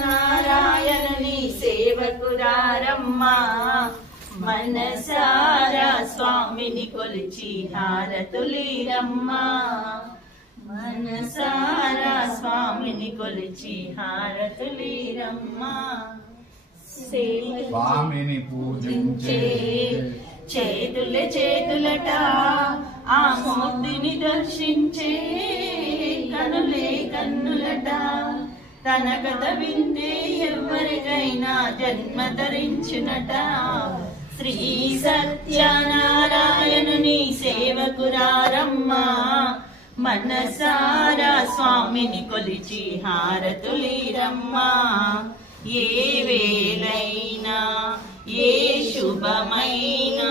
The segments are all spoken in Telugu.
సత్యనారాయణుని సేవకురారమ్మా మనసారా స్వామిని కొలిచి హారతులీరమ్మా మనసారా స్వామిని కొలిచి హారతులీరమ్మా స్వామిని పూజించే చేతులే చేతులట ఆ మూర్తిని దర్శించే కనులే కన్నులట తన కథ వింటే ఎవరికైనా జన్మ ధరించునట శ్రీ సత్యనారాయణుని సేవకురారమ్మా మనసారా స్వామిని కొలిచి హారతులీరమ్మా ఏ వేళైనా ఏ శుభమైనా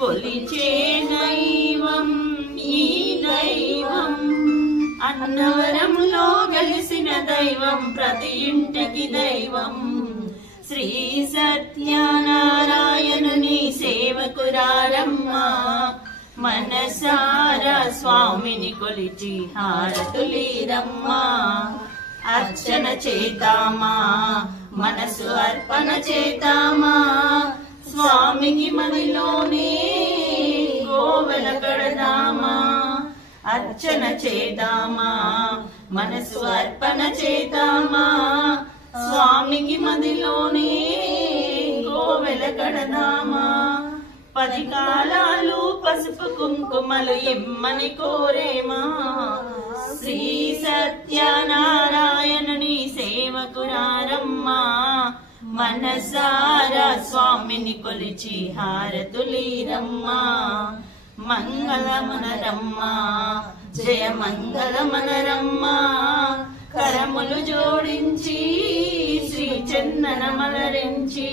కొలిచే దైవం ఈ దైవం అన్నవరంలో కలిసిన దైవం ప్రతి ఇంటికి దైవం శ్రీ సత్యనారాయణుని సేవకురారమ్మా మనసారా స్వామిని కొలిచి హారతులీరమ్మా అర్చన చేతామా మనసు అర్పణ చేతామా స్వామికి మదిలోనే గోవెల కడదామా అర్చన చేద్దామా మనసు అర్పణ చేద్దామా స్వామికి మదిలోనే గోవెల కడదామా 10 కాలాలు పసుపు కుంకుమలు ఇమ్మని కోరేమా శ్రీ సత్యనారాయణుని సేవకురారమ్మా మనసారా స్వామిని కొలిచి హారతులీరమ్మా మంగళమనరమ్మా జయ మంగళమనరమ్మా కరములు జోడించి శ్రీ చందన మలరించి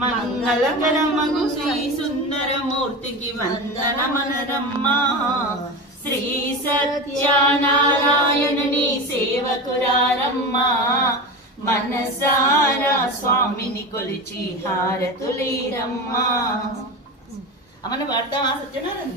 మంగళకరమగు శ్రీ సుందరమూర్తికి వందనమనరమ్మా శ్రీ సత్యనారాయణుని సేవకురారమ్మా మనసారా స్వామిని కొలిచి హారతులీరమ్మా అమ్మను వాడతామా సత్యనారాయణ